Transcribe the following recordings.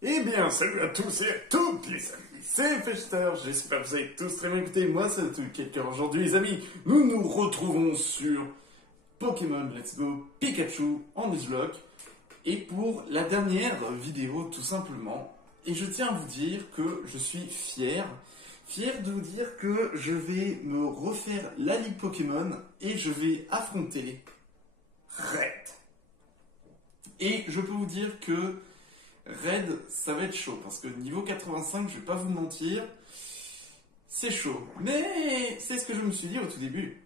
Eh bien, salut à tous et à toutes les amis, c'est Fester, j'espère que vous avez tous très bien écouté, moi c'est quelqu'un aujourd'hui les amis, nous nous retrouvons sur Pokémon Let's Go Pikachu en Nuzlocke, et pour la dernière vidéo tout simplement, et je tiens à vous dire que je suis fier de vous dire que je vais me refaire la Ligue Pokémon et je vais affronter Red. Et je peux vous dire que Red, ça va être chaud, parce que niveau 85, je vais pas vous mentir, c'est chaud. Mais c'est ce que je me suis dit au tout début.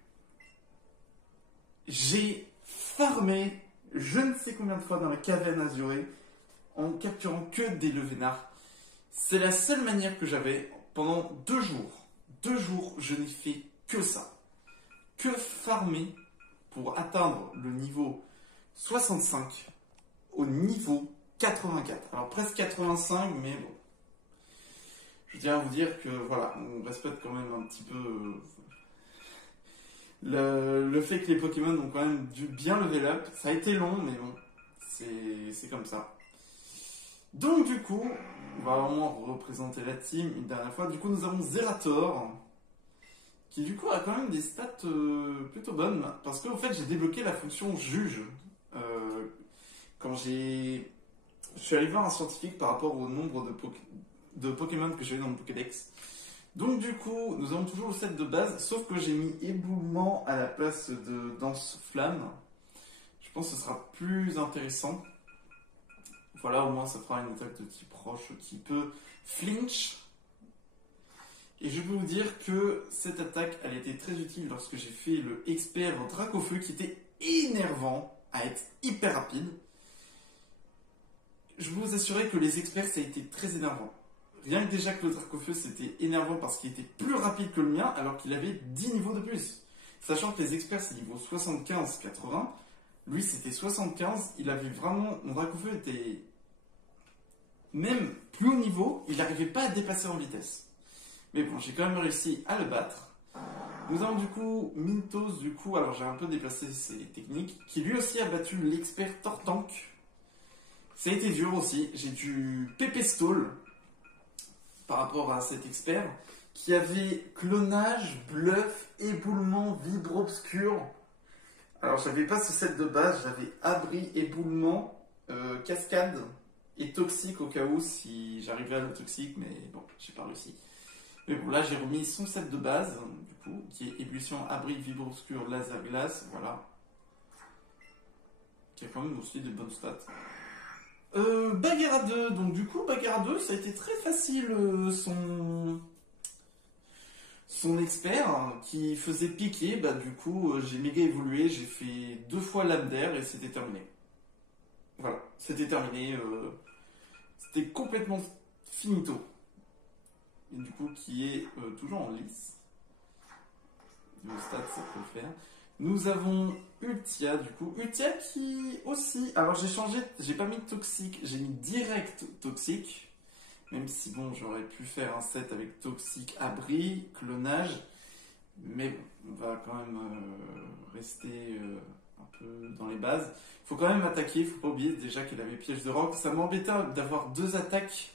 J'ai farmé je ne sais combien de fois dans la caverne azurée en capturant que des Levénards. C'est la seule manière que j'avais pendant 2 jours. 2 jours, je n'ai fait que ça. Que farmer pour atteindre le niveau 65 au niveau 84. Alors presque 85, mais bon. Je tiens à vous dire que voilà, on respecte quand même un petit peu le fait que les Pokémon ont quand même dû bien level up. Ça a été long, mais bon, c'est comme ça. Donc du coup, on va vraiment représenter la team une dernière fois. Du coup, nous avons Zerator, qui du coup a quand même des stats plutôt bonnes, parce qu'en fait j'ai débloqué la fonction juge quand je suis allé voir un scientifique par rapport au nombre de Pokémon que j'ai eu dans mon Pokédex. Donc du coup, nous avons toujours le set de base, sauf que j'ai mis éboulement à la place de danse flamme. Je pense que ce sera plus intéressant. Voilà, au moins ça fera une attaque de type roche, type flinch. Et je peux vous dire que cette attaque, elle était très utile lorsque j'ai fait le expert Dracofeu, qui était énervant à être hyper rapide. Je peux vous assurer que les experts, ça a été très énervant. Rien que déjà que le Dracofeu, c'était énervant parce qu'il était plus rapide que le mien, alors qu'il avait 10 niveaux de plus. Sachant que les experts, c'est niveau 75-80. Lui, c'était 75. Il avait vraiment... Mon Dracofeu était... Même plus haut niveau, il n'arrivait pas à dépasser en vitesse. Mais bon, j'ai quand même réussi à le battre. Nous avons du coup Mintos, du coup, alors j'ai un peu déplacé ses techniques, qui lui aussi a battu l'expert Tortank. Ça a été dur aussi. J'ai du Pépestole par rapport à cet expert qui avait clonage, bluff, éboulement, vibre obscur. Alors j'avais pas ce set de base, j'avais abri, éboulement, cascade et toxique au cas où si j'arrivais à le toxique, mais bon, j'ai pas réussi. Mais bon, là j'ai remis son set de base, du coup, qui est ébullition, abri, vibre obscur, laser glace, voilà. Qui a quand même aussi des bonnes stats. Bagarre à 2, donc du coup Bagarre à 2 ça a été très facile son expert qui faisait piquer, bah du coup j'ai méga évolué, j'ai fait 2 fois lame d'air et c'était terminé. Voilà, c'était terminé, c'était complètement finito. Et du coup qui est toujours en lice. Le stat ça peut le faire. Nous avons Ultia, du coup. Ultia qui aussi... Alors j'ai changé, j'ai pas mis toxique, j'ai mis direct toxique. Même si bon, j'aurais pu faire un set avec toxique, abri, clonage. Mais bon, on va quand même rester un peu dans les bases. Il faut quand même attaquer, il faut pas oublier déjà qu'il avait piège de roc. Ça m'embêtait d'avoir 2 attaques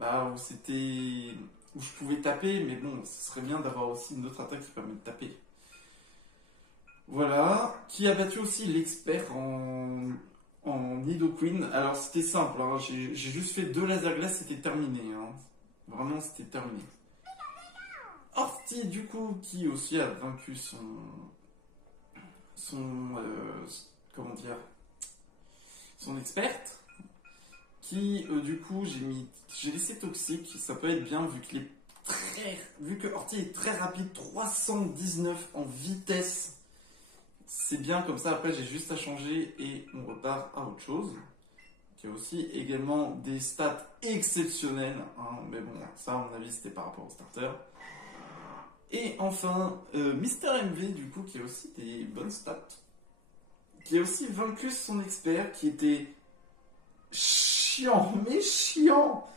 où c'était... où je pouvais taper, mais bon, ce serait bien d'avoir aussi une autre attaque qui permet de taper. Voilà, qui a battu aussi l'expert en Nidoqueen. Alors c'était simple, hein. J'ai juste fait 2 laser glace, c'était terminé. Hein. Vraiment, c'était terminé. Horty, du coup, qui aussi a vaincu comment dire, son experte. Qui, du coup, j'ai laissé toxique. Ça peut être bien vu que Horty est très rapide, 319 en vitesse. C'est bien comme ça, après j'ai juste à changer et on repart à autre chose. Qui a aussi également des stats exceptionnelles, hein, mais bon, ça à mon avis c'était par rapport au starter. Et enfin, Mister MV du coup qui a aussi des bonnes stats. Qui a aussi vaincu son expert qui était chiant, mais chiant.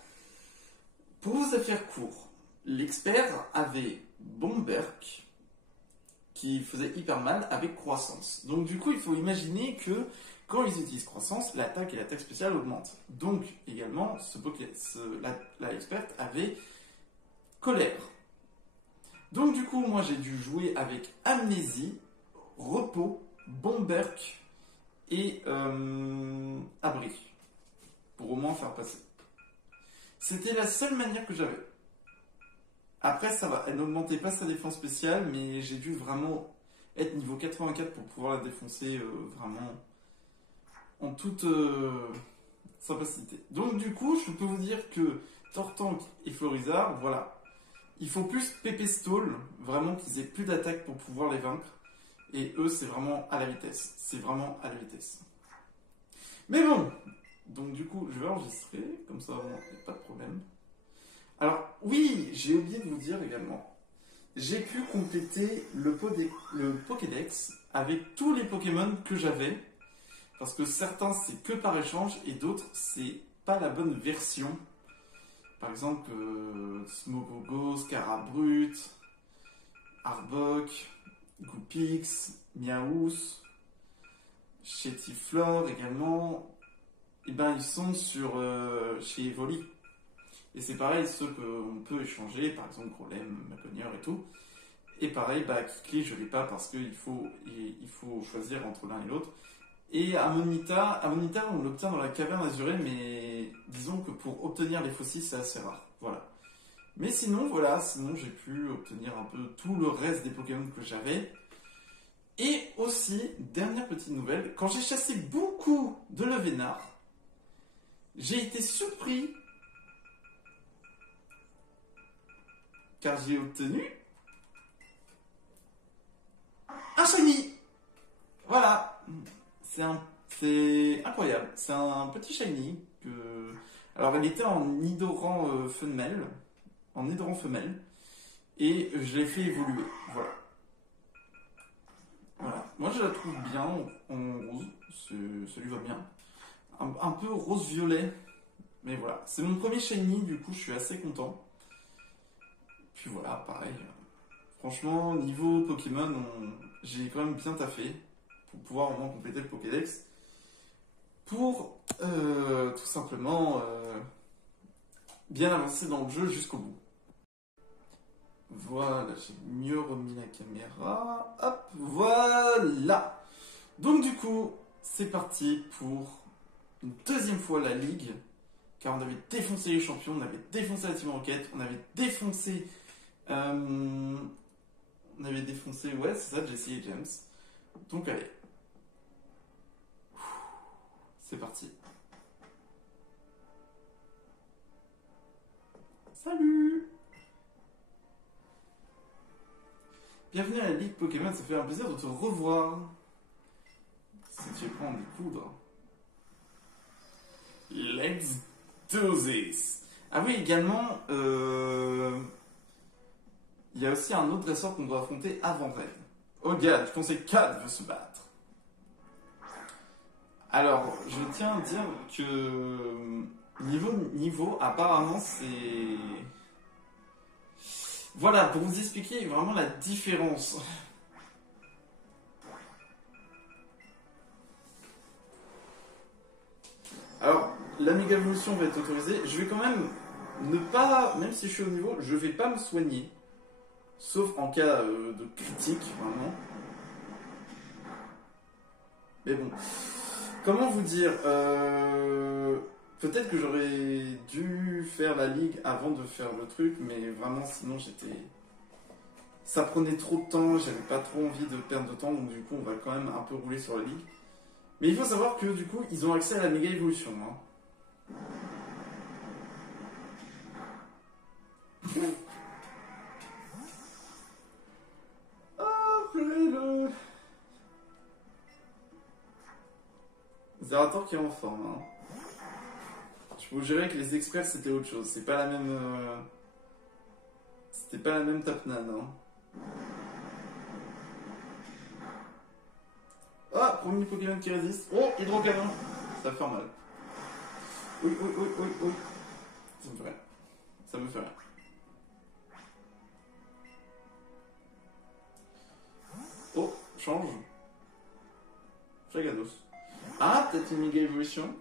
Pour vous faire court, l'expert avait Bomberk qui faisait hyper mal avec croissance. Donc du coup, il faut imaginer que quand ils utilisent croissance, l'attaque et l'attaque spéciale augmentent. Donc, également, la experte avait colère. Donc, du coup, moi, j'ai dû jouer avec amnésie, repos, bomberk et abri. Pour au moins faire passer. C'était la seule manière que j'avais. Après, ça va. Elle n'augmentait pas sa défense spéciale, mais j'ai dû vraiment être niveau 84 pour pouvoir la défoncer vraiment en toute simplicité. Donc, du coup, je peux vous dire que Tortank et Florizard, voilà. Il faut plus PP Stall, vraiment qu'ils aient plus d'attaque pour pouvoir les vaincre. Et eux, c'est vraiment à la vitesse. C'est vraiment à la vitesse. Mais bon, donc du coup, je vais enregistrer, comme ça, il n'y a pas de problème. Alors, oui, j'ai oublié de vous dire également, j'ai pu compléter le Pokédex avec tous les Pokémon que j'avais, parce que certains, c'est que par échange, et d'autres, c'est pas la bonne version. Par exemple, Smogogo, Scarabrut, Arbok, Goopix, Miaous, Chétiflore également, et ben ils sont chez Evoli. Et c'est pareil, ceux qu'on peut échanger, par exemple Grolem, Maconier et tout. Et pareil, Kikli, je ne l'ai pas parce qu'il faut choisir entre l'un et l'autre. Et Amonita, on l'obtient dans la caverne azurée, mais disons que pour obtenir les fossiles, c'est assez rare. Voilà. Mais sinon, voilà, j'ai pu obtenir un peu tout le reste des Pokémon que j'avais. Et aussi, dernière petite nouvelle, quand j'ai chassé beaucoup de Levénard, j'ai été surpris car j'ai obtenu un shiny. Voilà, c'est incroyable. C'est un petit shiny que, alors elle était en Nidoran femelle, et je l'ai fait évoluer. Voilà. Voilà. Moi je la trouve bien en rose, ça lui va bien. Un peu rose-violet, mais voilà. C'est mon premier shiny, du coup je suis assez content. Puis voilà, pareil. Franchement, niveau Pokémon, j'ai quand même bien taffé pour pouvoir au moins compléter le Pokédex. Pour tout simplement bien avancer dans le jeu jusqu'au bout. Voilà, j'ai mieux remis la caméra. Hop, voilà. Donc du coup, c'est parti pour une deuxième fois la ligue. Car on avait défoncé les champions, on avait défoncé la Team Rocket, on avait défoncé... ouais, c'est ça, Jesse et James. Donc allez. C'est parti. Salut! Bienvenue à la Ligue Pokémon, ça fait un plaisir de te revoir. Si tu es prêt à en découdre. Let's do this! Ah oui, également, il y a aussi un autre dresseur qu'on doit affronter avant Raid. Oh gars, je pensais que Kat veut se battre. Alors, je tiens à dire que niveau apparemment, c'est... Voilà, pour vous expliquer vraiment la différence. Alors, la méga évolution va être autorisée. Je vais quand même ne pas, même si je suis au niveau, je vais pas me soigner. Sauf en cas de critique, vraiment. Mais bon. Comment vous dire peut-être que j'aurais dû faire la ligue avant de faire le truc, mais vraiment, sinon j'étais... Ça prenait trop de temps, j'avais pas trop envie de perdre de temps, donc du coup, on va quand même un peu rouler sur la ligue. Mais il faut savoir que du coup, ils ont accès à la méga évolution. Hein. Le Zerator qui est en forme. Hein. Je vous dirais que les experts c'était autre chose. C'est pas la même. C'était pas la même Tapnan. Hein. Ah, premier Pokémon qui résiste. Oh, hydrocanon. Ça fait mal. Oui. Ça me fait rien. Ça me fait rien. Oh, change. Chagados. Ah, peut-être une méga évolution.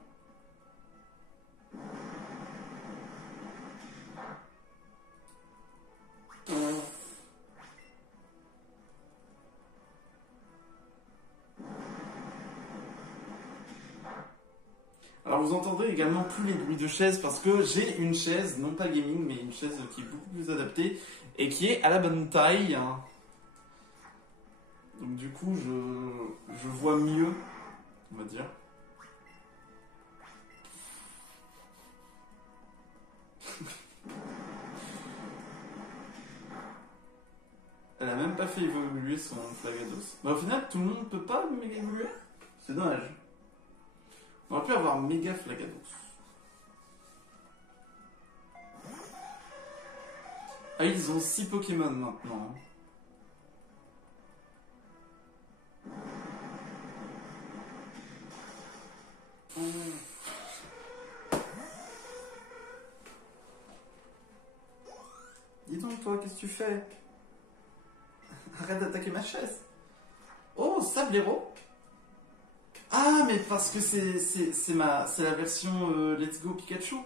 Alors vous entendrez également plus les bruits de chaises parce que j'ai une chaise, non pas gaming, mais une chaise qui est beaucoup plus adaptée et qui est à la bonne taille. Donc du coup, je vois mieux, on va dire. Elle a même pas fait évoluer son Flagados. Bah, au final, tout le monde peut pas méga évoluer. C'est dommage. On aurait pu avoir méga Flagados. Ah, ils ont 6 Pokémon maintenant. Dis donc, toi, qu'est-ce que tu fais? Arrête d'attaquer ma chaise. Oh, Sablero. Ah, mais parce que c'est la version Let's Go Pikachu.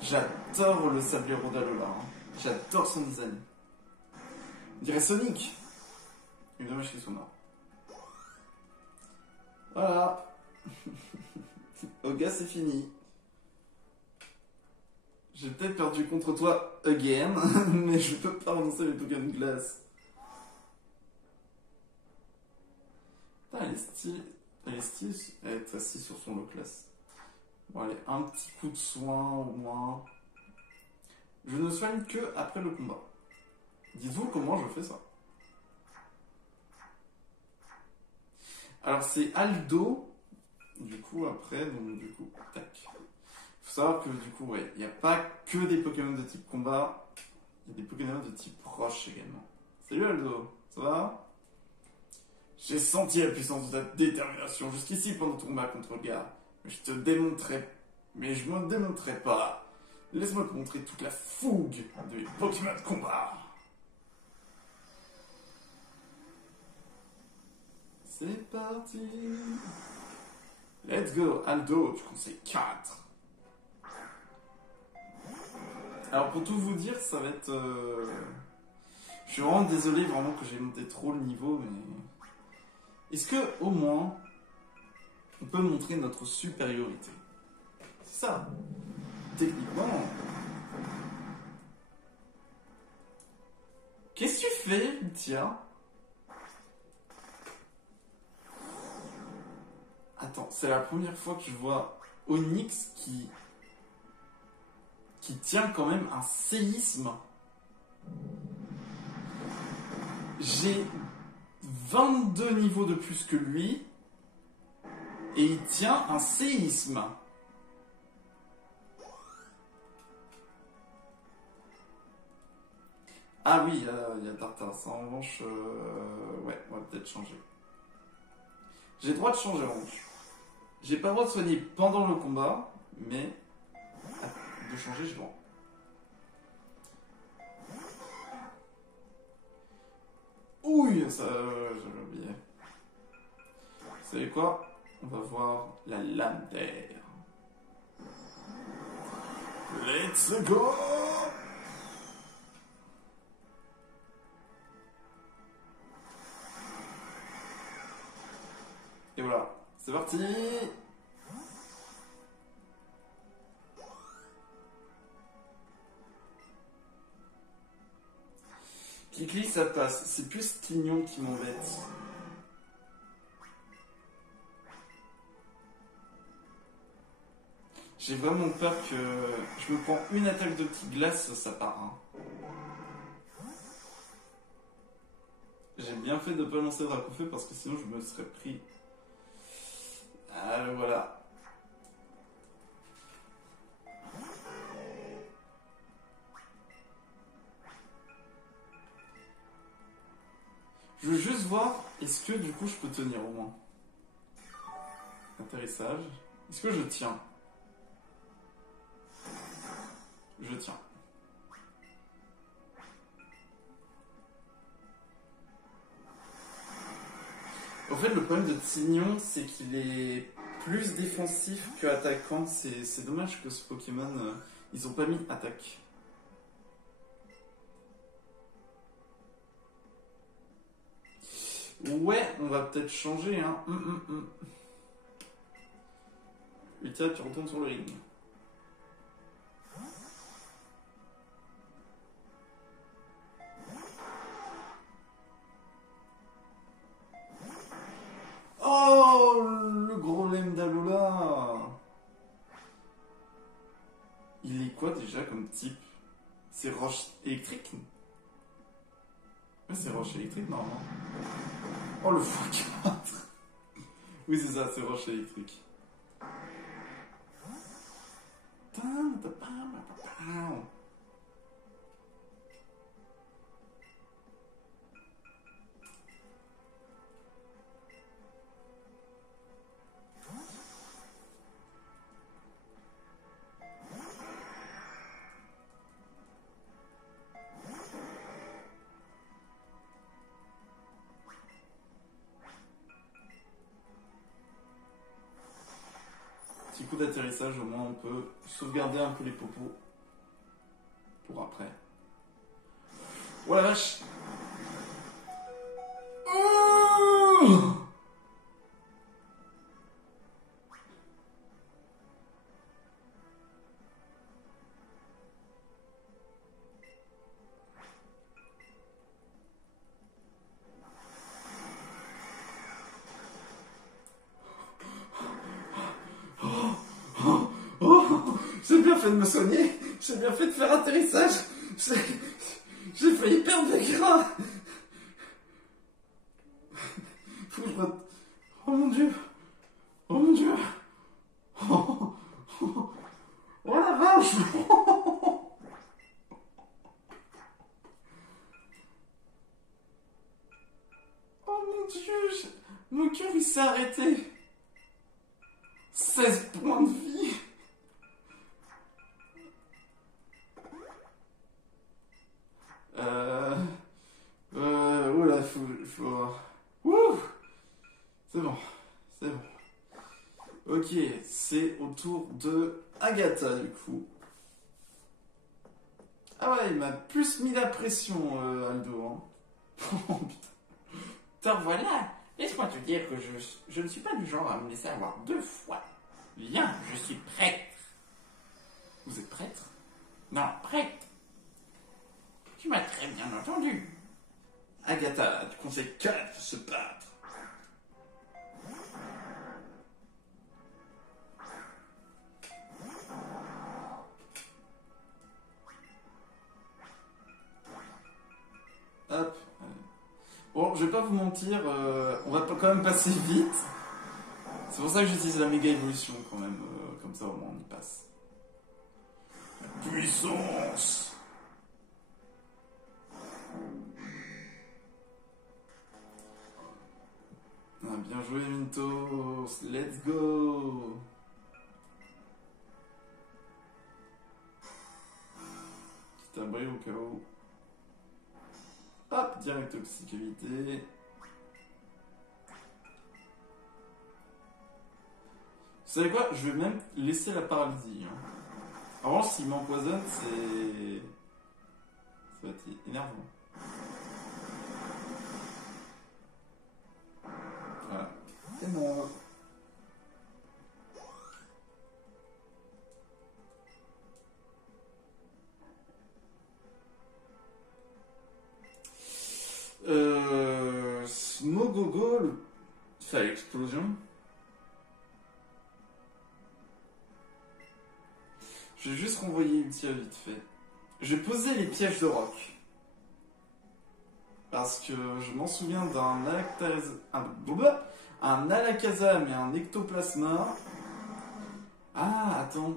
J'adore le Sablero d'Alola. J'adore son design. On dirait Sonic. Il est dommage qu'il soit mort. Voilà. Oga, c'est fini. J'ai peut-être perdu contre toi again, mais je peux pas renoncer à mes Pokémon de glace. Putain, elle est stylée être assise sur son lot classe. Bon, allez, un petit coup de soin au moins. Je ne soigne que après le combat. Dites-vous comment je fais ça. Alors c'est Aldo. Du coup après, donc du coup, tac. Faut savoir que du coup, ouais, il n'y a pas que des Pokémon de type combat. Il y a des Pokémon de type roche également. Salut Aldo, ça va? J'ai senti la puissance de ta détermination jusqu'ici pendant ton combat contre le gars. Mais je me démontrerai pas. Laisse-moi te montrer toute la fougue de mes Pokémon de combat. C'est parti. Let's go, Aldo, tu conseilles 4. Alors pour tout vous dire, ça va être... Je suis vraiment désolé vraiment que j'ai monté trop le niveau, mais... Est-ce que au moins, on peut montrer notre supériorité? C'est ça. Techniquement... Qu'est-ce que tu fais, Tiens. Attends, c'est la première fois que je vois Onyx qui tient quand même un séisme. J'ai 22 niveaux de plus que lui et il tient un séisme. Ah oui, il y a Tartare. Ça, en revanche, ouais, on va peut-être changer. J'ai le droit de changer en revanche. J'ai pas le droit de soigner pendant le combat, mais de changer, j'ai le droit. Ouille, ça, j'avais oublié. Vous savez quoi? On va voir la lame d'air. Let's go! Et voilà, c'est parti! Kikli, ça passe. C'est plus Clignon qui m'embête. J'ai vraiment peur que je me prends une attaque de petite glace, ça part. J'ai bien fait de ne pas lancer Dracofeu parce que sinon je me serais pris. Ah, voilà. Je veux juste voir, est-ce que du coup je peux tenir au moins? Atterrissage. Est-ce que je tiens? Je tiens. En fait, le problème de Tignon, c'est qu'il est plus défensif que attaquant. C'est dommage que ce Pokémon, ils ont pas mis attaque. Ouais, on va peut-être changer, hein. Uta, tu retournes sur le ring. Oh, le gros lemme d'Alola. Il est quoi déjà comme type? C'est roche électrique? Ouais, c'est roche électrique normalement. Oh, le x4. Oui, c'est ça, c'est roche électrique. Petit coup d'atterrissage, au moins on peut sauvegarder un peu les popos pour après. Oh la vache! Oh, j'ai bien fait de me soigner, j'ai bien fait de faire atterrissage, j'ai failli perdre des gras. Faut que je Oh mon dieu! Oh mon dieu! Oh, oh, oh la vache! Oh mon dieu! Mon cœur il s'est arrêté! 16 points de vie! Oula, faut... Ouh! C'est bon, c'est bon. Ok, c'est au tour de Agatha du coup. Ah ouais, il m'a plus mis la pression, Aldo. Hein. Oh putain. Te voilà. Laisse-moi te dire que je ne suis pas du genre à me laisser avoir 2 fois. Viens, je suis prêtre. Vous êtes prêtre? Non, prêtre. Tu m'as très bien entendu. Agatha, tu conseilles Kat de se battre. Hop. Bon, je vais pas vous mentir, on va quand même passer vite. C'est pour ça que j'utilise la méga évolution quand même, comme ça au moins on y passe. Puissance! Ah, bien joué Mintos, let's go! Petit abri au cas où. Hop, direct toxicalité. Vous savez quoi? Je vais même laisser la paralysie. Hein. En revanche, s'il m'empoisonne, c'est... ça va être énervant. Voilà. C'est mort. Smogogo fait l'explosion. Je vais juste renvoyer une tir vite fait. Je vais poser les pièges de roc. Parce que je m'en souviens d'un Alakazam et un Ectoplasma. Ah, attends.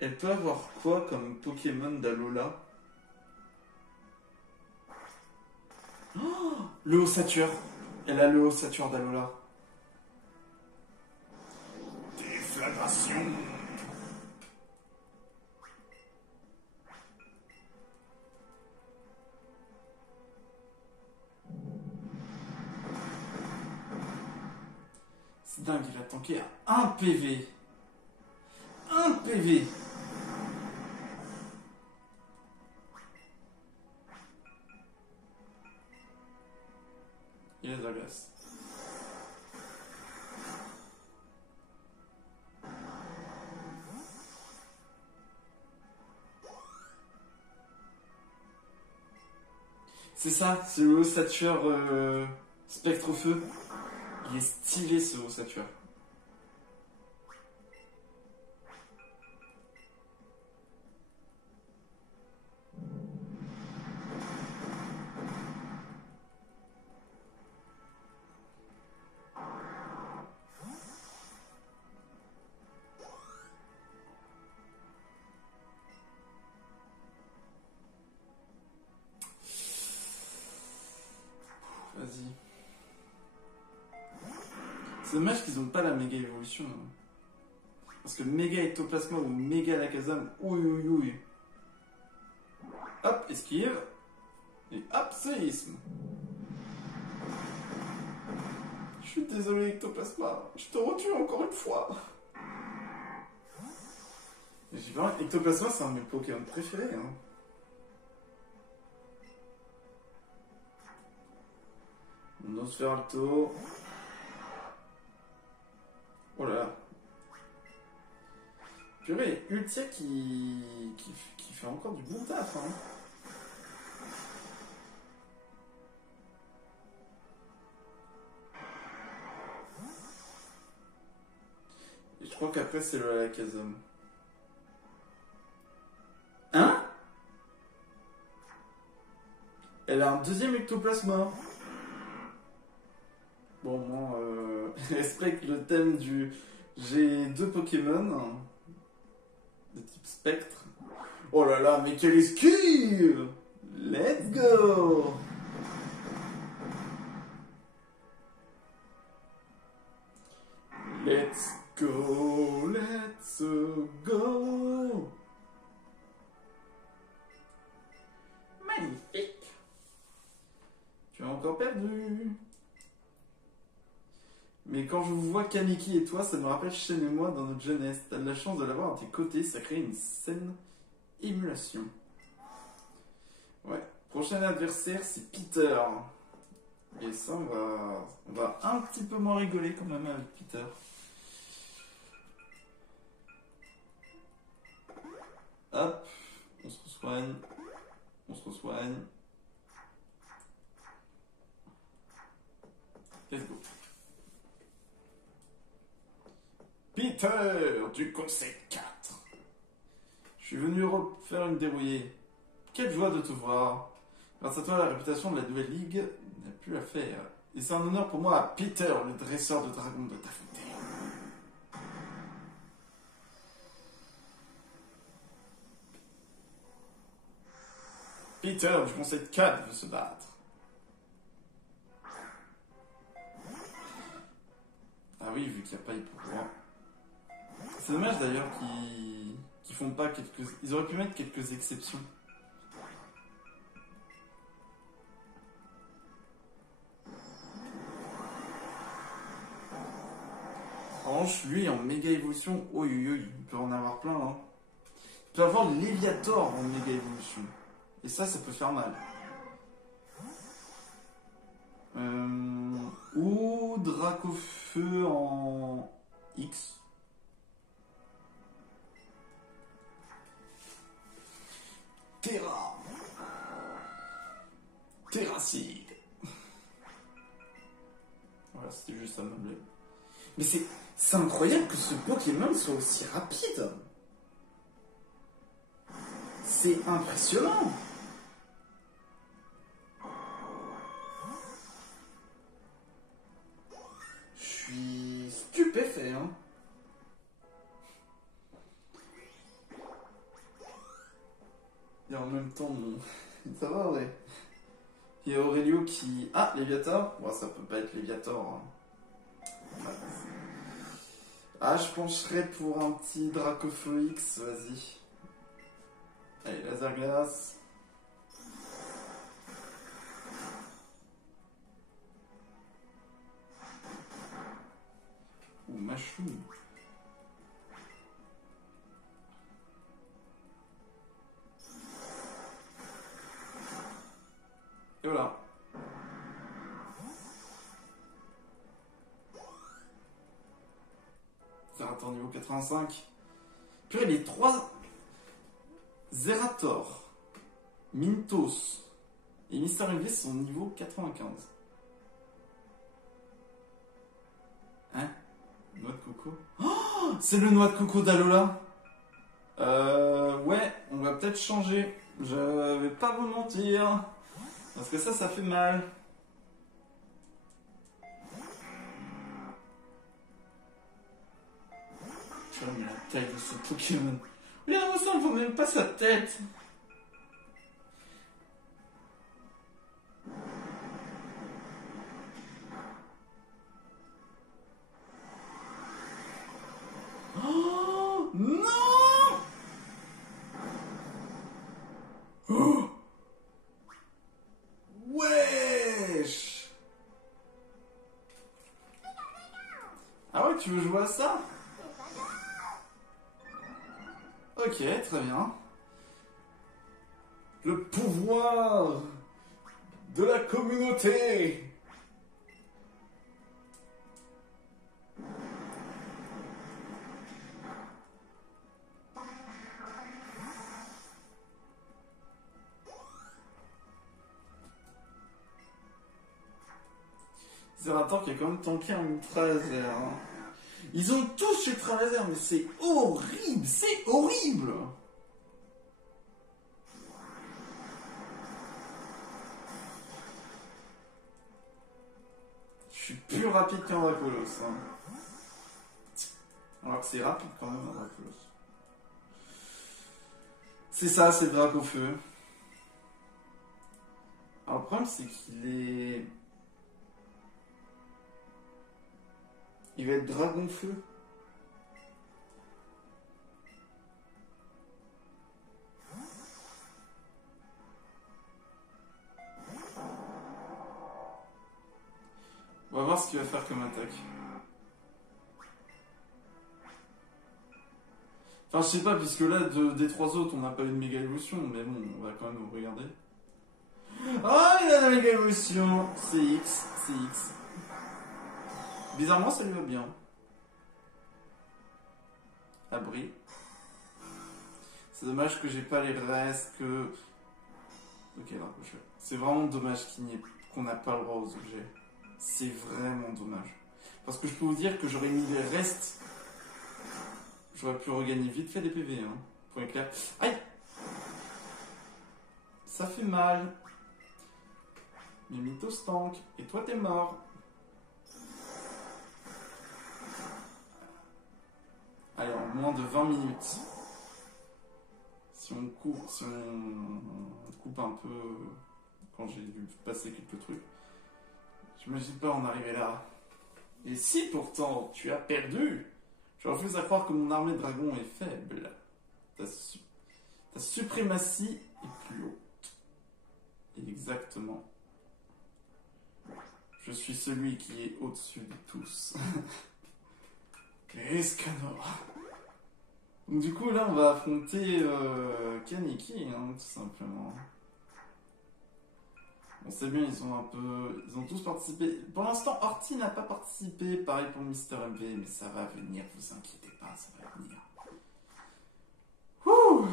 Elle peut avoir quoi comme Pokémon d'Alola? Oh, le Ossature. Elle a le Ossature d'Alola. Déflagration. dingue, il a tanké à 1 PV. 1 PV. Il est de la glace. C'est ça, c'est le ossature spectre feu. Il est stylé ce ossature. Vas-y. C'est dommage qu'ils n'ont pas la méga évolution. Parce que méga ectoplasma ou méga lacazam, ouïe ouïe ouïe. Hop, esquive. Et hop, séisme. Je suis désolé ectoplasma, je te retue encore une fois. J'ai vraiment... Ectoplasma c'est un de mes Pokémon préférés. Hein. Nosferatu. Oh là là. Purée, Ultia qui fait encore du bon taf. Hein. Et je crois qu'après c'est le Alakazam. Hein? Elle a un deuxième ectoplasma. Bon, moi, je respecte le thème du... J'ai 2 Pokémon de type spectre. Oh là là, mais quelle esquive! Let's go! Let's go, let's go! Magnifique! Tu as encore perdu! Mais quand je vous vois Kaneki et toi, ça me rappelle Shen et moi dans notre jeunesse. T'as de la chance de l'avoir à tes côtés, ça crée une saine émulation. Ouais. Prochain adversaire, c'est Peter. Et ça, on va un petit peu moins rigoler quand même avec Peter. Hop, on se resoigne. On se resoigne. Let's go. Peter, du conseil 4. Je suis venu refaire une dérouillée. Quelle joie de te voir. Grâce à toi, la réputation de la nouvelle ligue n'a plus à faire. Et c'est un honneur pour moi, Peter, le dresseur de dragons, de t'affronter. Peter, du conseil 4, veut se battre. Ah oui, vu qu'il n'y a pas les pouvoirs. C'est dommage d'ailleurs qu'ils font pas quelques... Ils auraient pu mettre quelques exceptions. En revanche, lui en méga évolution, oh il peut en avoir plein. Hein. Il peut avoir Léviator en méga évolution. Et ça peut faire mal. Ou Dracofeu en X. Terracide. Voilà, c'était juste ça me plaît. Mais c'est incroyable que ce Pokémon soit aussi rapide. C'est impressionnant. Je suis stupéfait, hein. Et en même temps, ça va, ouais. Il y a Aurelio qui... Ah, Léviator. Bon, ça peut pas être Léviator. Hein. Ouais. Ah, je pencherais pour un petit Dracofeu X, vas-y. Allez, laser glace. machou. Et voilà. Zerator niveau 85. Purée, les 3 Zerator, Mintos et Mister MV sont niveau 95. Hein? Noix de coco? Oh, c'est le noix de coco d'Alola. Ouais, on va peut-être changer. Je vais pas vous mentir. Parce que ça fait mal. J'aime la taille de ce Pokémon. Regarde-moi ça, on ne voit même pas sa tête. Oh non! Oh! Wesh! Ah ouais, tu veux jouer à ça? Ok, très bien. Le pouvoir de la communauté. Zerator qui a quand même tanké un ultra laser. Hein. Ils ont tous ultra laser, mais c'est horrible, c'est horrible. Je suis plus rapide qu'un Dracolos. Hein. Alors que c'est rapide quand même un Dracolos. C'est ça, c'est le Dracofeu. Alors le problème c'est qu'il est... Il va être Dragonfeu. On va voir ce qu'il va faire comme attaque. Enfin, je sais pas, puisque là, des 3 autres, on n'a pas eu de méga évolution, mais bon, on va quand même regarder. Ah, il a la méga évolution. C'est X, c'est X. Bizarrement, ça lui va bien. Abri. C'est dommage que j'ai pas les restes, que... Ok, alors, c'est vraiment dommage qu'on n'a pas le droit aux objets. C'est vraiment dommage. Parce que je peux vous dire que j'aurais mis les restes. J'aurais pu regagner vite fait des PV, hein. Pour être clair. Aïe! Ça fait mal. Mais Mythos tank. Et toi, t'es mort. Allez, en moins de 20 minutes. Si on coupe un peu quand j'ai dû passer quelques trucs. J'imagine pas en arriver là. Et si pourtant tu as perdu, je refuse à croire que mon armée de dragons est faible. Ta suprématie est plus haute. Exactement. Je suis celui qui est au-dessus de tous. Escanor. Donc du coup là on va affronter Kaneki, hein, tout simplement. On sait bien, ils ont tous participé. Pour l'instant, Horty n'a pas participé, pareil pour Mister MV, mais ça va venir, vous inquiétez pas, ça va venir. Ouh.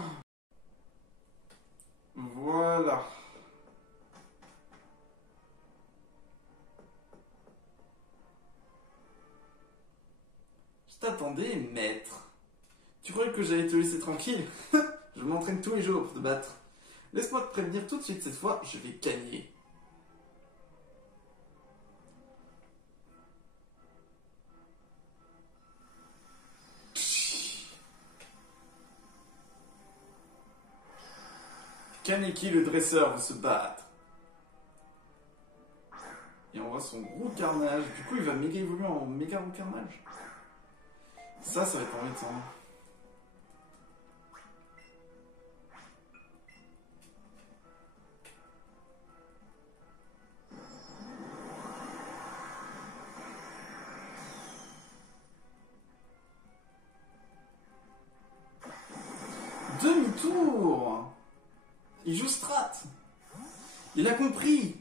Voilà. Je t'attendais, maître. Tu croyais que j'allais te laisser tranquille? Je m'entraîne tous les jours pour te battre. Laisse-moi te prévenir tout de suite, cette fois, je vais gagner. Kaneki le dresseur veut se battre. Et on voit son gros carnage. Du coup, il va méga évoluer en méga gros carnage. Ça va être embêtant. tour. Il joue strat. Il a compris.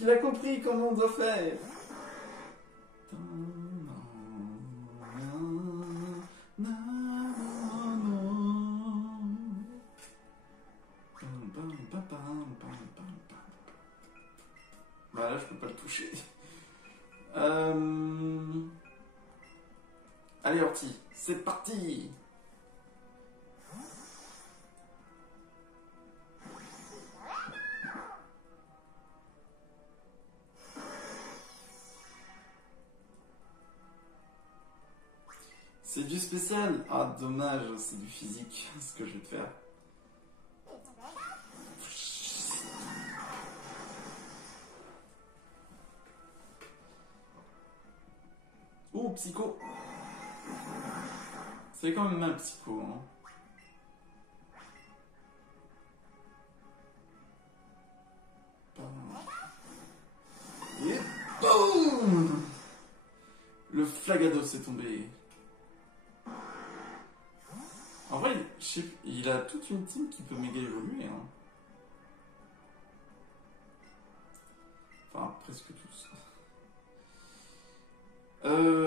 Il a compris comment on doit faire. Bah là, je peux pas le toucher. Allez, Orti, c'est parti. C'est du spécial. Ah, dommage, c'est du physique, ce que je vais te faire. Oh, psycho. C'est quand même un psycho, hein. Et boum! Le flagado s'est tombé. En vrai, il a toute une team qui peut méga évoluer, hein. Enfin, presque tous.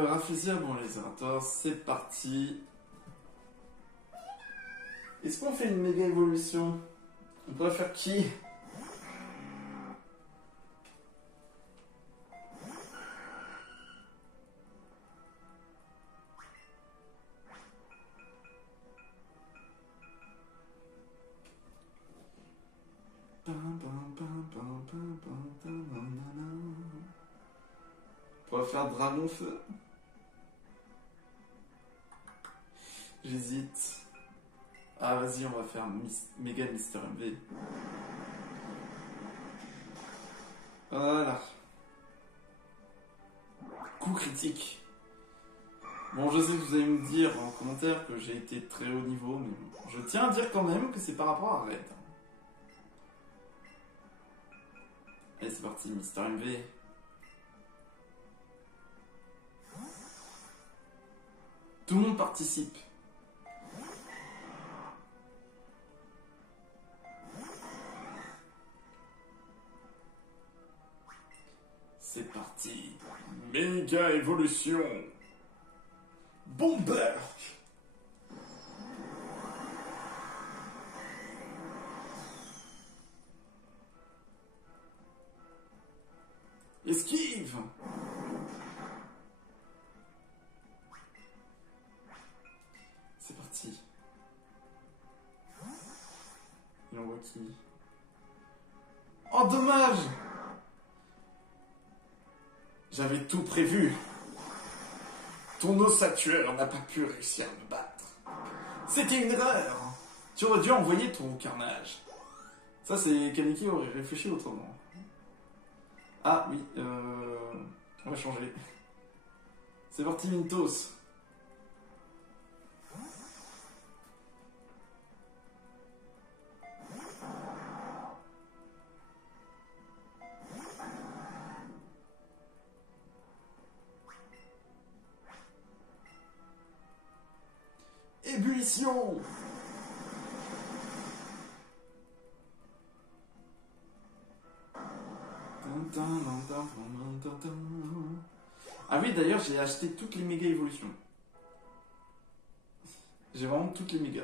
Rafflesia, bon les Zerator, c'est parti. Est-ce qu'on fait une méga évolution? On pourrait faire qui? On pourrait faire Dragon Feu. J'hésite. Ah vas-y, on va faire Méga Mister MV. Voilà. Coup critique. Bon, je sais que vous allez me dire en commentaire que j'ai été très haut niveau, mais je tiens à dire quand même que c'est par rapport à Red. Allez, c'est parti, Mister MV. Tout le monde participe. C'est parti. Méga évolution. Bomber. Esquive. C'est parti. Et on voit qui. Oh, dommage. J'avais tout prévu. Ton ossature n'a pas pu réussir à me battre. C'était une erreur. Tu aurais dû envoyer ton carnage. Ça, c'est Kaneki aurait réfléchi autrement. Ah oui, on va changer. C'est parti, Mintos. Ébullition. Ah oui, d'ailleurs, j'ai acheté toutes les méga évolutions. J'ai vraiment toutes les méga.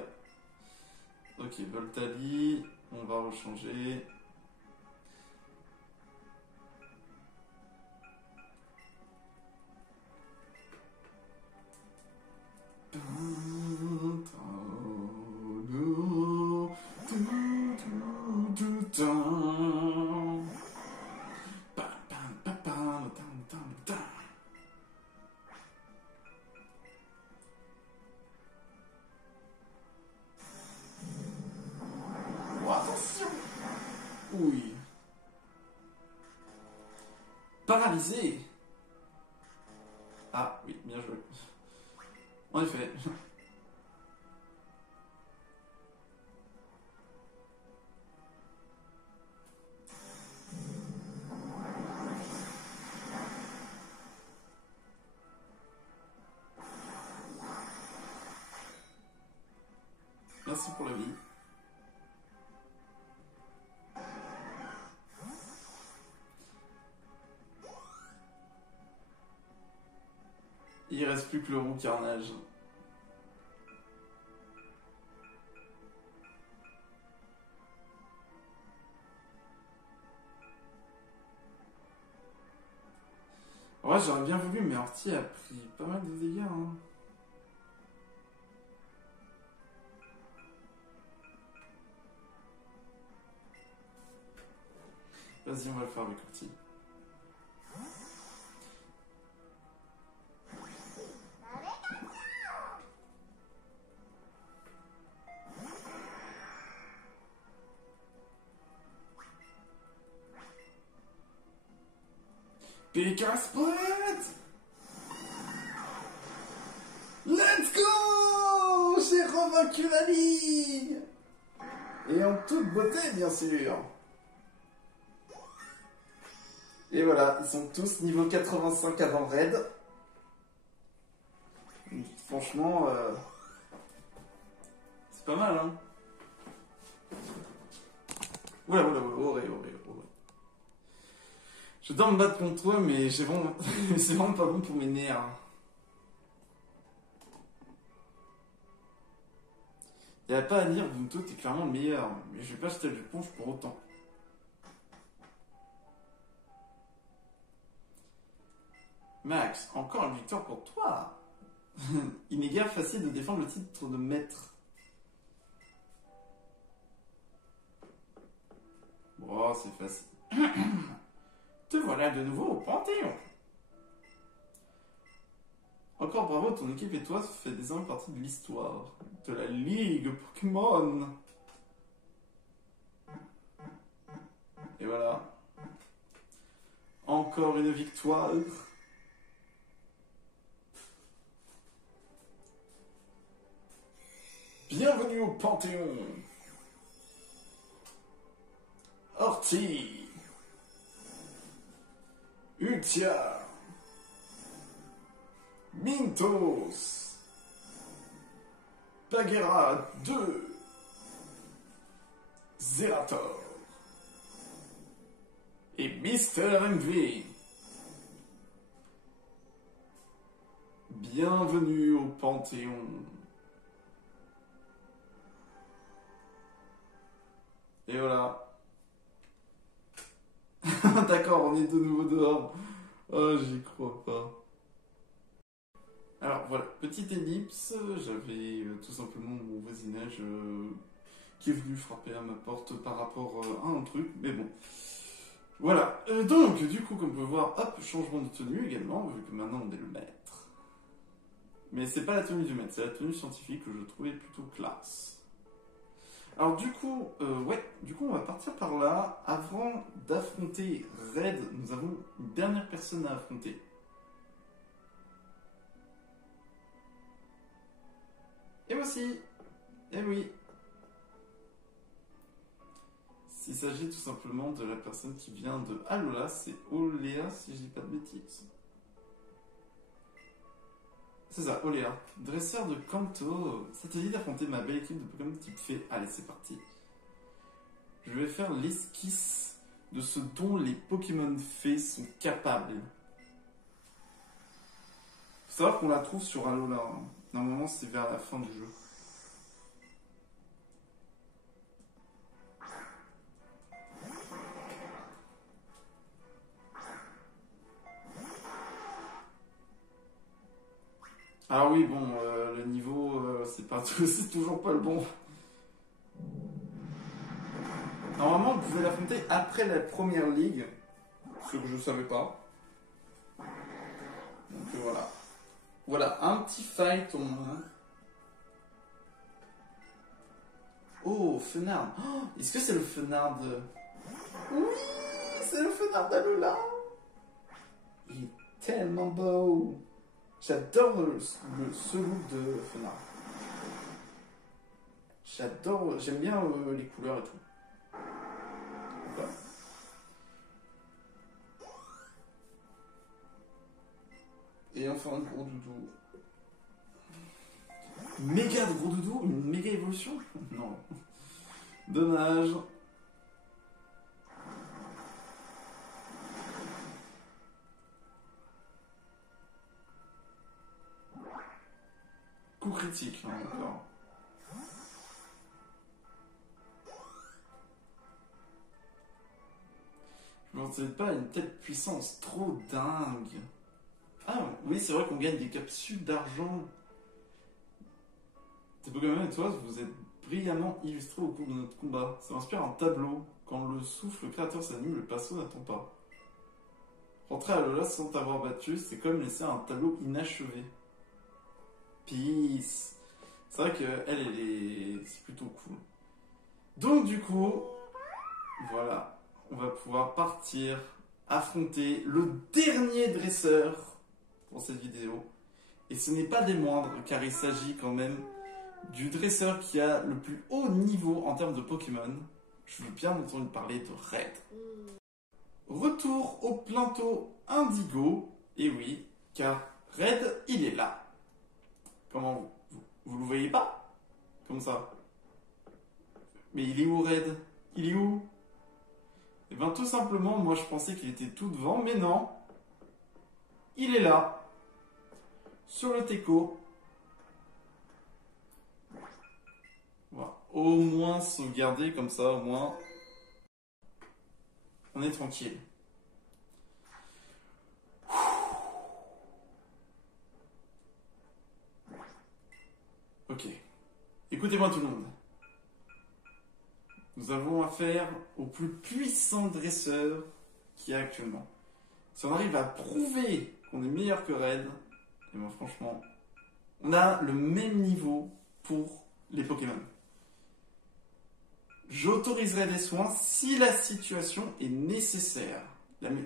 Ok, Voltali, on va rechanger. Oh, attention! Oui. Paralysé. Ah oui, bien joué. En effet. merci pour la vie. Il reste plus que le roux carnage. Ouais, j'aurais bien voulu, mais Orti a pris pas mal de dégâts. Hein. Vas-y, on va le faire avec Orti. Pika Split! Let's go! J'ai revaincu la ligue! Et en toute beauté, bien sûr! Et voilà, ils sont tous niveau 85 avant raid. Franchement, c'est pas mal, hein? Oula, oré. J'adore me battre contre toi, mais c'est vraiment pas bon pour mes nerfs. Y'a pas à dire, Bunto, t'es clairement le meilleur. Mais je vais pas jeter l'éponge pour autant. Max, encore une victoire pour toi. Il n'est guère facile de défendre le titre de maître. Bon, c'est facile. Te voilà de nouveau au Panthéon. Encore bravo, ton équipe et toi fait désormais partie de l'histoire de la Ligue Pokémon. Et voilà. Encore une victoire. Bienvenue au Panthéon. Orti. Utia, Mintos, Bagheera 2, Zerator et Mister MV. Bienvenue au Panthéon. Et voilà. D'accord, on est de nouveau dehors. Oh, j'y crois pas. Alors voilà, petite ellipse. J'avais tout simplement mon voisinage qui est venu frapper à ma porte par rapport à un truc, mais bon. Voilà, donc du coup, comme vous pouvez voir, hop, changement de tenue également, vu que maintenant on est le maître. Mais c'est pas la tenue du maître, c'est la tenue scientifique que je trouvais plutôt classe. Alors du coup, on va partir par là. Avant d'affronter Red, nous avons une dernière personne à affronter. Et voici. Eh oui. Il s'agit tout simplement de la personne qui vient de Alola, c'est Oléa, si je dis pas de bêtises. C'est ça, Oléa. Dresseur de Kanto. Ça te dit d'affronter ma belle équipe de Pokémon type fée? Allez, c'est parti. Je vais faire l'esquisse de ce dont les Pokémon fées sont capables. Faut savoir qu'on la trouve sur Alola. Hein. Normalement, c'est vers la fin du jeu. Ah oui, bon, le niveau, c'est pas c'est toujours pas le bon. Normalement, vous pouvez l'affronter après la première ligue, ce que je savais pas. Donc voilà. Voilà, un petit fight au moins. Oh, Fenard. Oh, est-ce que c'est le Fenard de... Oui, c'est le Fenard d'Alola. Il est tellement beau. J'adore ce look de Fenard. J'adore, j'aime bien les couleurs et tout. Voilà. Et enfin un gros doudou. Méga de gros doudou. une méga évolution? Non. Dommage. Coup critique, hein, d'accord. Je m'attendais pas à une telle puissance, trop dingue. Ah oui, c'est vrai qu'on gagne des capsules d'argent. Tes Pokémon et toi, vous êtes brillamment illustrés au cours de notre combat. Ça m'inspire un tableau. Quand le souffle créateur s'anime, le passé n'attend pas. Rentrer à Alola sans t'avoir battu, c'est comme laisser un tableau inachevé. Peace. C'est vrai c'est plutôt cool. Donc du coup, voilà, on va pouvoir partir affronter le dernier dresseur pour cette vidéo. Et ce n'est pas des moindres, car il s'agit quand même du dresseur qui a le plus haut niveau en termes de Pokémon. Je veux bien entendre parler de Red. Retour au plateau Indigo. Et oui, car Red, il est là. Comment vous le voyez pas? Comme ça. Mais il est où Red? Il est où? Eh bien tout simplement, moi je pensais qu'il était tout devant, mais non. Il est là. Sur le Teco. On va au moins sauvegarder comme ça, au moins. On est tranquille. Ok. Écoutez-moi tout le monde. Nous avons affaire au plus puissant dresseur qu'il y a actuellement. Si on arrive à prouver qu'on est meilleur que Red, et bon, franchement, on a le même niveau pour les Pokémon. J'autoriserai des soins si la situation est nécessaire.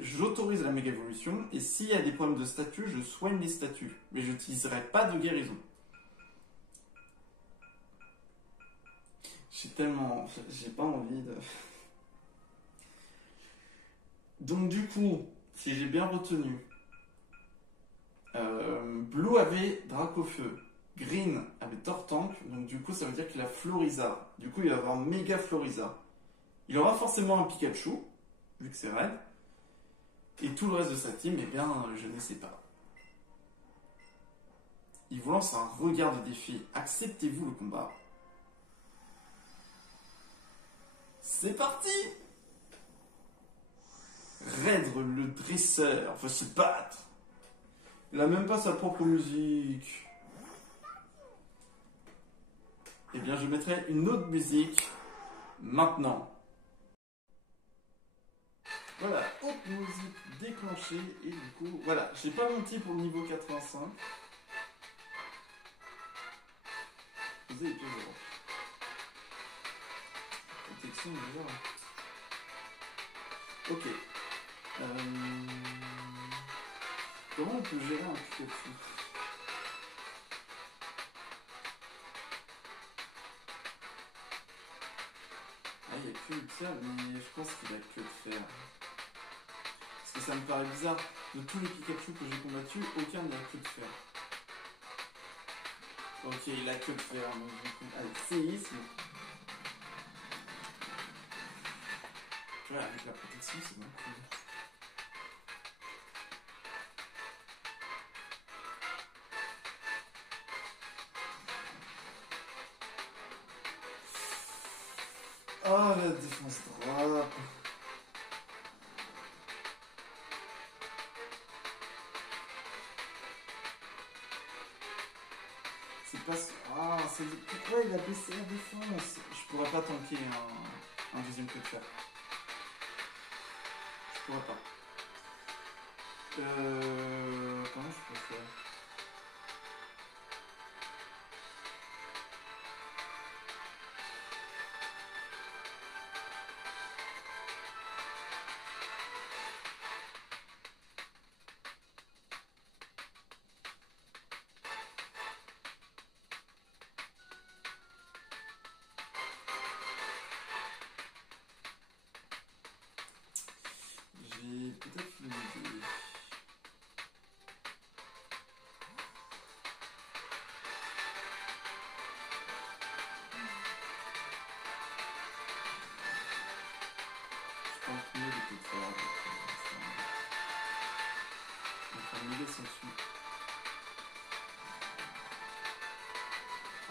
J'autorise la méga évolution et s'il y a des problèmes de statut, je soigne les statuts. Mais je n'utiliserai pas de guérison. J'ai pas envie de... Donc du coup, si j'ai bien retenu, Blue avait Dracofeu, Green avait Tortank, donc du coup ça veut dire qu'il a Floriza. Du coup il va avoir Méga Floriza. Il aura forcément un Pikachu, vu que c'est Red. Et tout le reste de sa team, eh bien, je ne sais pas. Il vous lance un regard de défi. Acceptez-vous le combat? C'est parti! Red, le dresseur, va se battre. Il a même pas sa propre musique. Eh bien, je mettrai une autre musique maintenant. Voilà, haute musique déclenchée. Et du coup, voilà, j'ai pas monté pour le niveau 85. Vous avez toujours. Protection déjà. Ok. Comment on peut gérer un Pikachu? Ah, il n'y a que le tir, mais je pense qu'il a que de faire. Parce que ça me paraît bizarre. De tous les Pikachu que j'ai combattus, aucun n'a que de faire. Ok, il a que de faire. Donc, allez, séisme. Ouais, avec la protection, c'est bon. Oh, la défense drap. C'est pas... Ah, c'est... Pourquoi il a baissé la défense? Je pourrais pas tanker un deuxième coup de fer. Je pourrais pas. Comment je peux faire? J'ai peut-être une idée. faire. Donc, on va son dessus.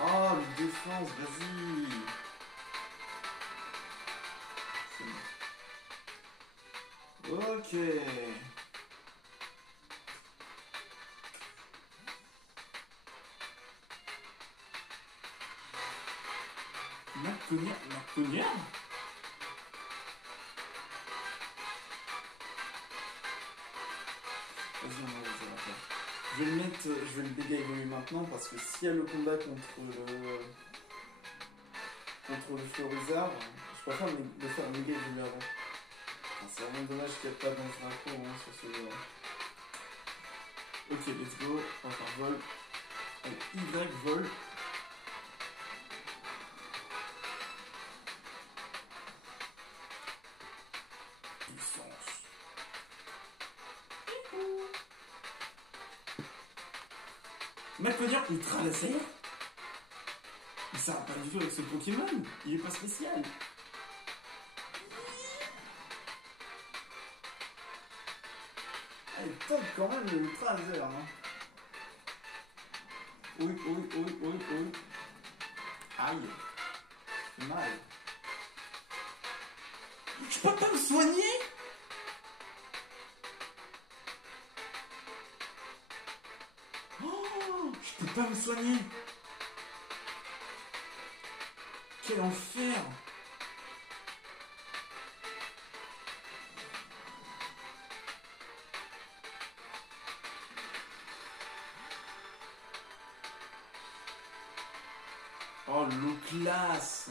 Oh, le défense, vas-y. C'est bon. Ok. Marconnière. Vas-y, on va faire. Je vais le bégayer maintenant parce que s'il y a le combat contre le Florizard, je préfère le faire bégayer avant. Enfin, c'est vraiment dommage qu'il n'y ait pas dans ce rapport sur ce jeu. Ok, let's go. On va faire vol. Allez, Y vol. Maconière ultra laser. Mais ça va pas du tout avec ce Pokémon. Il est pas spécial. Elle top quand même le ultra laser. Hein. Oui. Aïe. C'est mal. Je peux pas me soigner. Je peux pas me soigner. Quel enfer. Oh, l'eau classe.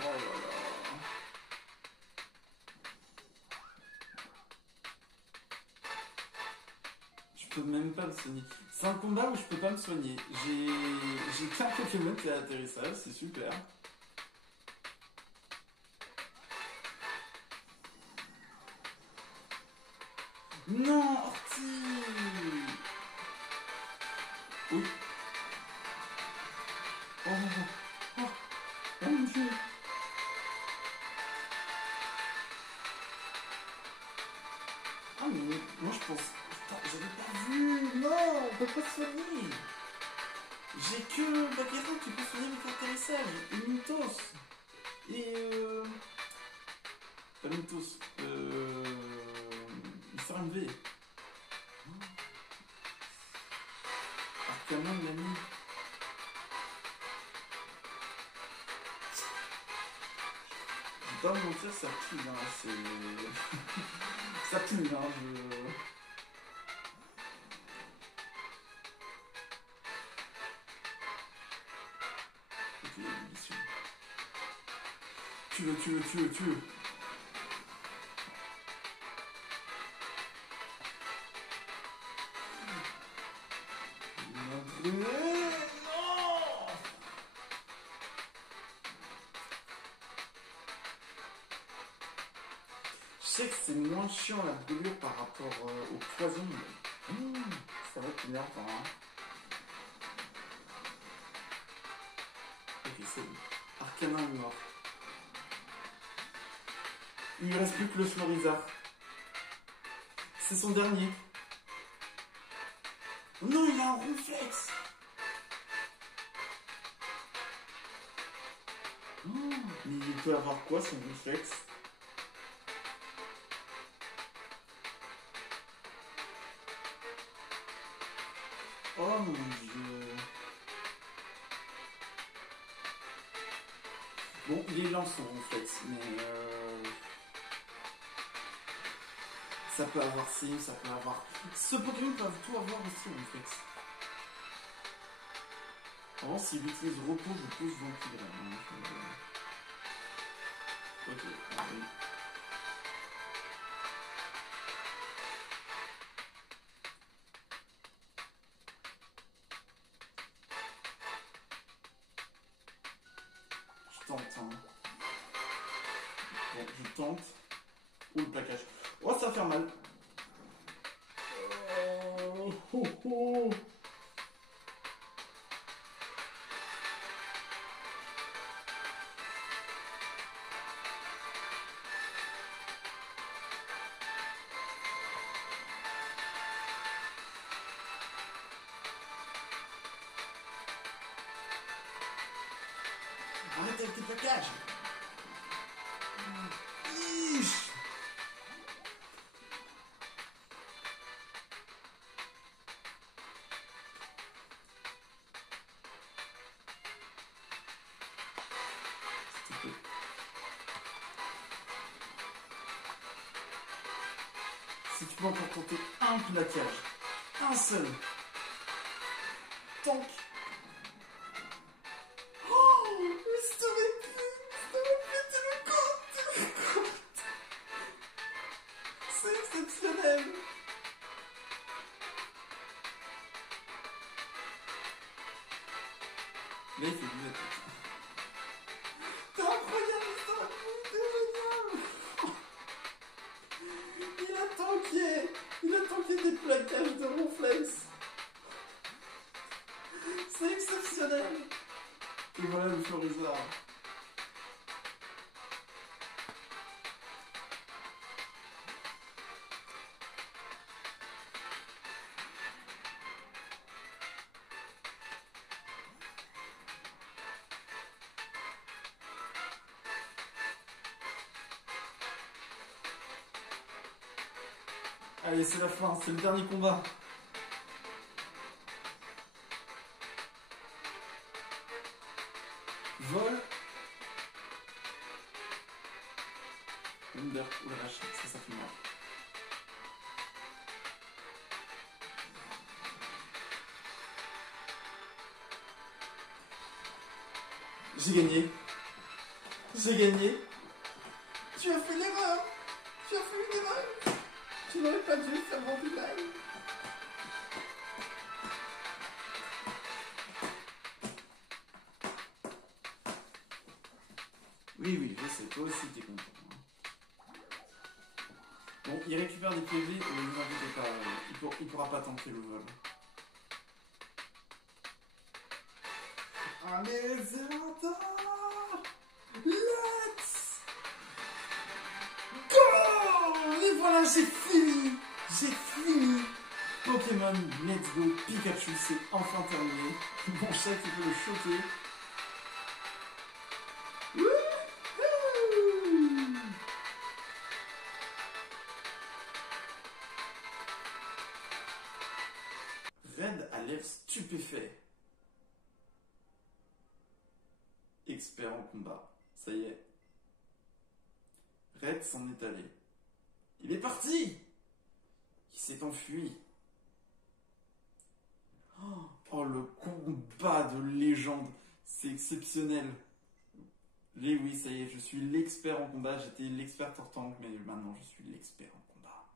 Oh là là. Je peux même pas me soigner. C'est un combat où je peux pas me soigner. J'ai qu'un Pokémon qui a atterrissage, c'est super. Non, Orti. Oui. Oh mon dieu. Ah mais moi je pense... Putain, j'avais pas vu. Non, on peut pas se soigner. J'ai que Bagheera qui peut soigner avec l'atterrissage. Et Mythos. Et pas Mythos. Mister MV. Arcaman l'a mis. Je vais pas me mentir, ça pue, hein, c'est... ça pue, hein, Ok, mission. Tu veux. Je sais que c'est moins chiant la brûlure par rapport au poison. Ça va être énervant. Hein. Ok, c'est bon. Arcanin est mort. Il ne reste plus que le Florizard. C'est son dernier. Non, il a un réflexe. Mais il peut avoir quoi son réflexe? Oh mon dieu. Bon, il est lent son réflexe, mais ça peut avoir ci, ça peut avoir... Ce Pokémon peut tout avoir aussi en réflexe. Avant, s'il utilise repos, je pose vampire. Ok, allez. Je tente, hein. Bon, je tente. Ou le plaquage. Oh, ça va faire mal. arrêter avec tes plaquages. Ish. S'il te plaît. Si tu peux encore tenter un plaquage, un seul, tank. Oh, mais ça t'aurait pété le compte. C'est exceptionnel. Là, il fait du net. T'es incroyable, ça. T'es génial. Il a tanké des plaquages de Ronflex. C'est exceptionnel. Et voilà le Florizard. Allez, c'est la fin, c'est le dernier combat. Vol. Under. Oh la vache, ça fait mal. J'ai gagné. J'ai gagné. Tu as fait l'erreur. Tu as fait une erreur. Tu n'aurais pas dû faire mon mal. Oui, je sais, toi aussi t'es content. Bon, il récupère des PV, ne vous inquiétez pas, il pourra pas tanker le vol. Allez, Zerata! Let's go! Et voilà, j'ai fini! J'ai fini! Pokémon Let's Go Pikachu, c'est enfin terminé. Mon chat, il peut le choquer. Red a l'air stupéfait. Expert en combat. Ça y est. Red s'en est allé. Il est parti! Il s'est enfui. Oh, le combat de légende. C'est exceptionnel. Oui, ça y est, je suis l'expert en combat. J'étais l'expert en tank, mais maintenant je suis l'expert en combat.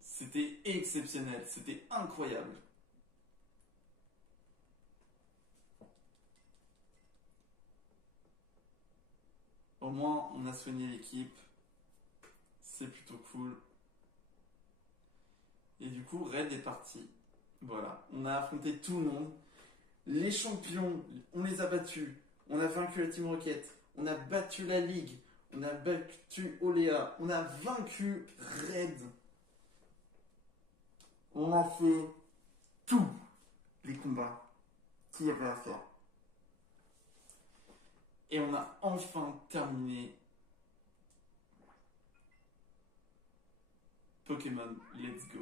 C'était exceptionnel. C'était incroyable. Au moins, on a soigné l'équipe. C'est plutôt cool. Et du coup, Red est parti. Voilà, on a affronté tout le monde. Les champions, on les a battus. On a vaincu la Team Rocket. On a battu la Ligue. On a battu Oléa. On a vaincu Red. On a fait tous les combats qu'il y avait à faire. Et on a enfin terminé Pokémon Let's Go.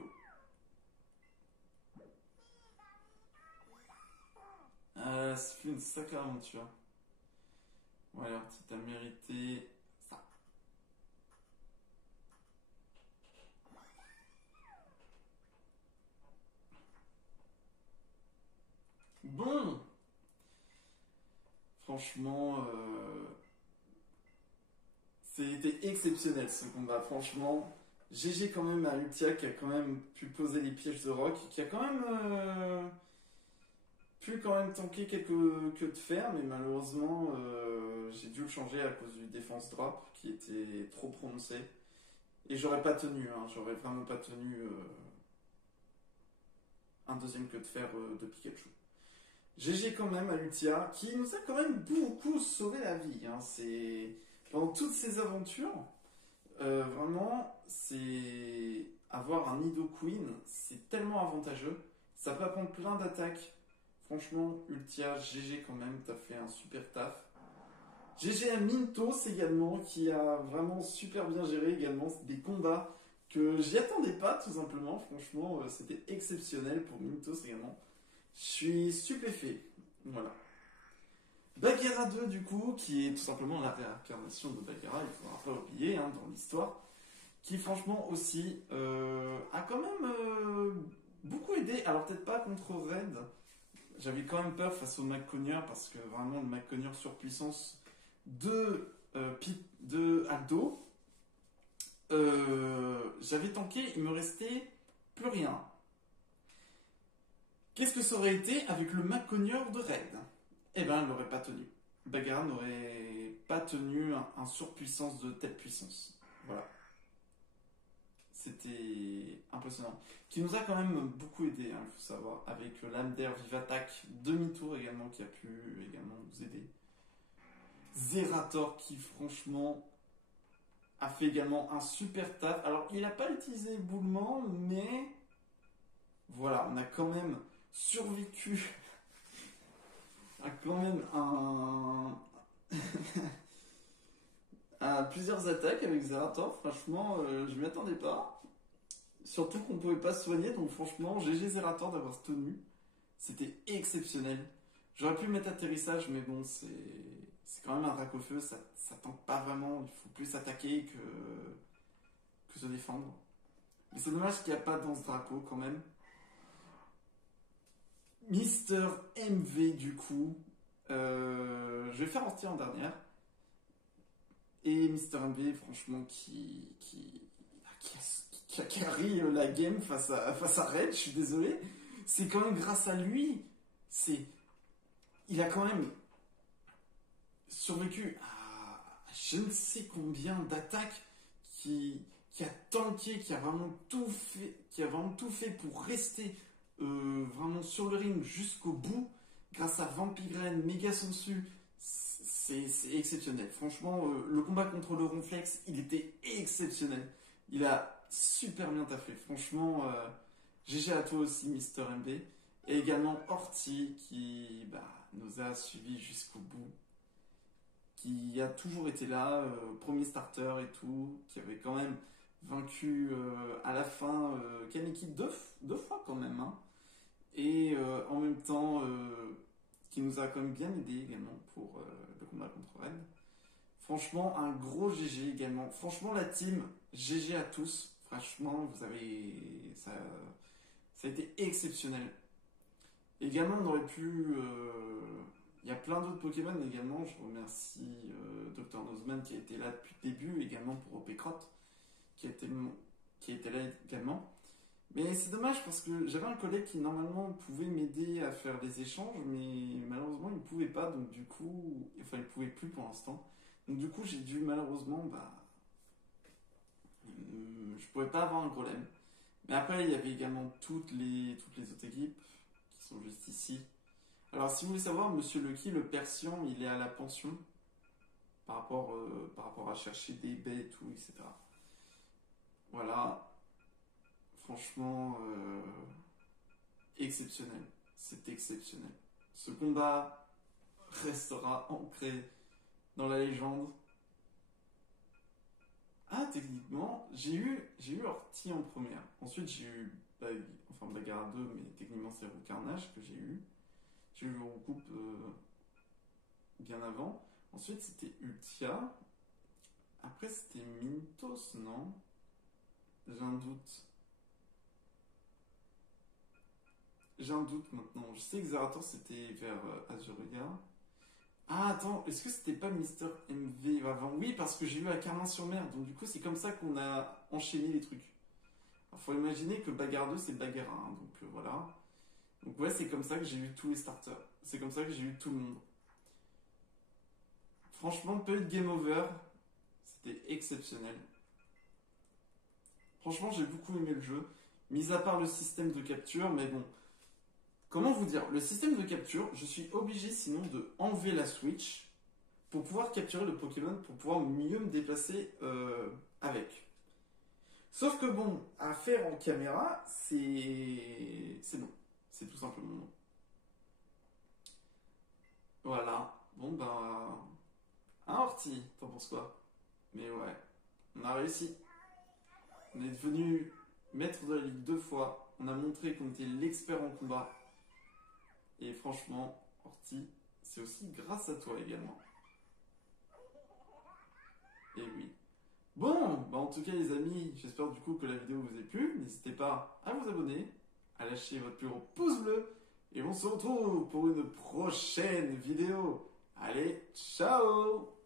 Ça fait une sacrée aventure. Ouais, alors, tu as mérité ça. Bon, franchement, c'était exceptionnel ce combat. Franchement, GG quand même à Ultia qui a quand même pu poser les pièges de Rock, qui a quand même pu quand même tanker quelques queues de fer, mais malheureusement, j'ai dû le changer à cause du défense drop qui était trop prononcé. Et j'aurais pas tenu, hein, j'aurais vraiment pas tenu un deuxième queue de fer de Pikachu. GG quand même à Lutia, qui nous a quand même beaucoup sauvé la vie. Hein. Pendant toutes ces aventures, vraiment, avoir un Nidoqueen, c'est tellement avantageux. Ça peut apprendre plein d'attaques. Franchement, Ultia, GG quand même, t'as fait un super taf. GG à Mintos également, qui a vraiment super bien géré également des combats que j'y attendais pas tout simplement. Franchement, c'était exceptionnel pour Mintos également. Je suis stupéfait. Voilà. Bagheera 2 du coup, qui est tout simplement la réincarnation de Bagheera, il ne faudra pas oublier hein, dans l'histoire, qui franchement aussi a quand même beaucoup aidé. Alors peut-être pas contre Red, j'avais quand même peur face au McConnor parce que vraiment le McConnor surpuissance de Aldo, j'avais tanké, il me restait plus rien. Qu'est-ce que ça aurait été avec le McConnor de Red? Eh ben, elle n'aurait pas tenu. Bagheera n'aurait pas tenu un surpuissance de telle puissance. Voilà. C'était impressionnant. Qui nous a quand même beaucoup aidé, hein, il faut savoir, avec l'âme d'air Vive Attaque demi-tour également, qui a pu également nous aider. Zerator qui franchement a fait également un super taf. Alors il n'a pas utilisé éboulement, mais voilà, on a quand même survécu à quand même à plusieurs attaques avec Zerator. Franchement, je m'y attendais pas. Surtout qu'on pouvait pas se soigner, donc franchement, GG Zerator d'avoir tenu. C'était exceptionnel. J'aurais pu mettre atterrissage, mais bon, c'est quand même un drac au feu, ça tank pas vraiment, il faut plus attaquer que se défendre. Mais c'est dommage qu'il n'y a pas dans ce Draco quand même. Mister MV du coup, je vais faire en dernière. Et Mister MV franchement qui a carry la game face à Red, je suis désolé. C'est quand même grâce à lui, il a quand même survécu à je ne sais combien d'attaques qui a tanké, qui a vraiment tout fait pour rester vraiment sur le ring jusqu'au bout, grâce à Vampirène, Méga Sensu, c'est exceptionnel. Franchement, le combat contre le Ronflex, il était exceptionnel. Il a super bien taffé. Franchement, GG à toi aussi, Mister MB. Et également Horty qui nous a suivis jusqu'au bout, qui a toujours été là, premier starter et tout, qui avait quand même vaincu à la fin Kaneki deux fois quand même, hein. Et en même temps, qui nous a quand même bien aidé également pour le combat contre Red. Franchement, un gros GG également. Franchement, la team, GG à tous. Franchement, ça a été exceptionnel. Également, on aurait pu. Il y a plein d'autres Pokémon également. Je remercie Dr Nozman qui a été là depuis le début, également pour Opecrot, qui a été là également. Mais c'est dommage parce que j'avais un collègue qui normalement pouvait m'aider à faire des échanges, mais malheureusement il ne pouvait pas, donc du coup, enfin il ne pouvait plus pour l'instant. Donc du coup j'ai dû malheureusement, je pouvais pas avoir un problème. Mais après il y avait également toutes les autres équipes qui sont juste ici. Alors si vous voulez savoir, Monsieur Lucky, le Persian, il est à la pension par rapport à chercher des baies et tout, etc. Voilà. Franchement, exceptionnel. C'est exceptionnel. Ce combat restera ancré dans la légende. Ah, techniquement, j'ai eu Horty en première. Ensuite, j'ai eu Bagheera 2, mais techniquement, c'est le Carnage que j'ai eu. J'ai eu le recoupe bien avant. Ensuite, c'était Ultia. Après, c'était Mintos, non? J'ai un doute. J'ai un doute maintenant. Je sais que Zerator c'était vers Azuria. Ah, attends, est-ce que c'était pas Mister MV avant? Oui, parce que j'ai eu à Carmin-sur-Mer. Donc, du coup, c'est comme ça qu'on a enchaîné les trucs. Il faut imaginer que Bagheera 2 c'est Bagheera. Hein, donc, voilà. Donc, ouais, c'est comme ça que j'ai eu tous les starters. C'est comme ça que j'ai eu tout le monde. Franchement, peu de game over. C'était exceptionnel. Franchement, j'ai beaucoup aimé le jeu. Mis à part le système de capture, mais bon. Comment vous dire? Le système de capture, je suis obligé sinon de enlever la Switch pour pouvoir capturer le Pokémon, pour pouvoir mieux me déplacer avec. Sauf que bon, à faire en caméra, c'est non. C'est tout simplement non. Voilà. Bon ben... Hein, Horty, t'en penses quoi? Mais ouais, on a réussi. On est devenu maître de la ligue 2 fois. On a montré qu'on était l'expert en combat. Et franchement, Horty, c'est aussi grâce à toi également. Et oui. Bon, bah en tout cas les amis, j'espère du coup que la vidéo vous a plu. N'hésitez pas à vous abonner, à lâcher votre plus gros pouce bleu. Et on se retrouve pour une prochaine vidéo. Allez, ciao!